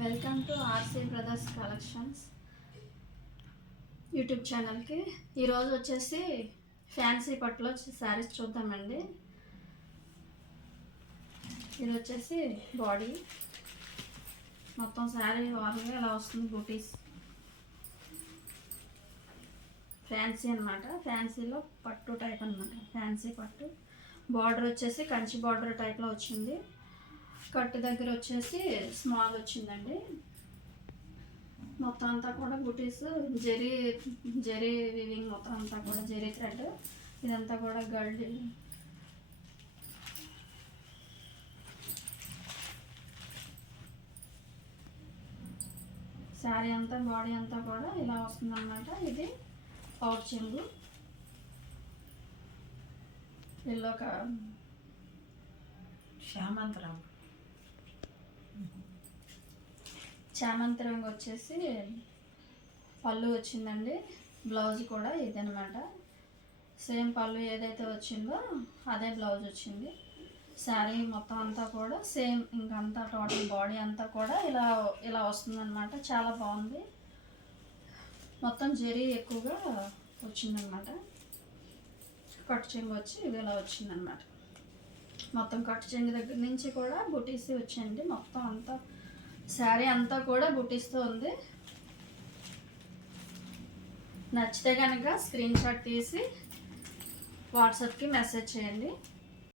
Welcome to RC brothers collections YouTube ఛానల్కి. ఈరోజు వచ్చేసి ఫ్యాన్సీ పట్టులో శారీస్ చూద్దామండి. ఇది వచ్చేసి బాడీ మొత్తం శారీ వార్గా ఇలా వస్తుంది. బూటీస్ ఫ్యాన్సీ అనమాట. ఫ్యాన్సీలో పట్టు టైప్ అనమాట. ఫ్యాన్సీ పట్టు బార్డర్ వచ్చేసి కంచి బార్డర్ టైప్లో వచ్చింది. కట్టు దగ్గర వచ్చేసి స్మాల్ వచ్చిందండి. మొత్తం అంతా కూడా బుటీస్ జరీ జరీ వివింగ్, మొత్తం అంతా కూడా జరీ థ్రెడ్. ఇదంతా కూడా గల్డ్. శారీ అంతా బాడీ అంతా కూడా ఇలా వస్తుందన్నమాట. ఇది పౌచ్ చెంగు ఎల్లో చామంతి రంగు వచ్చేసి పళ్ళు వచ్చిందండి. బ్లౌజ్ కూడా ఇదనమాట. సేమ్ పళ్ళు ఏదైతే వచ్చిందో అదే బ్లౌజ్ వచ్చింది. శారీ మొత్తం అంతా కూడా సేమ్, ఇంకంతా టోటల్ బాడీ అంతా కూడా ఇలా ఇలా వస్తుందన్నమాట. చాలా బాగుంది. మొత్తం జరీ ఎక్కువగా వచ్చిందనమాట. కట్టు చెంగు వచ్చి ఇది ఇలా వచ్చిందనమాట. మొత్తం కట్టు చెంగు దగ్గర నుంచి కూడా బుటీస్ వచ్చాయండి. మొత్తం అంతా శారీ అంతా కూడా బుటీస్తో ఉంది. నచ్చితే కనుక స్క్రీన్ షాట్ తీసి వాట్సాప్కి మెసేజ్ చేయండి.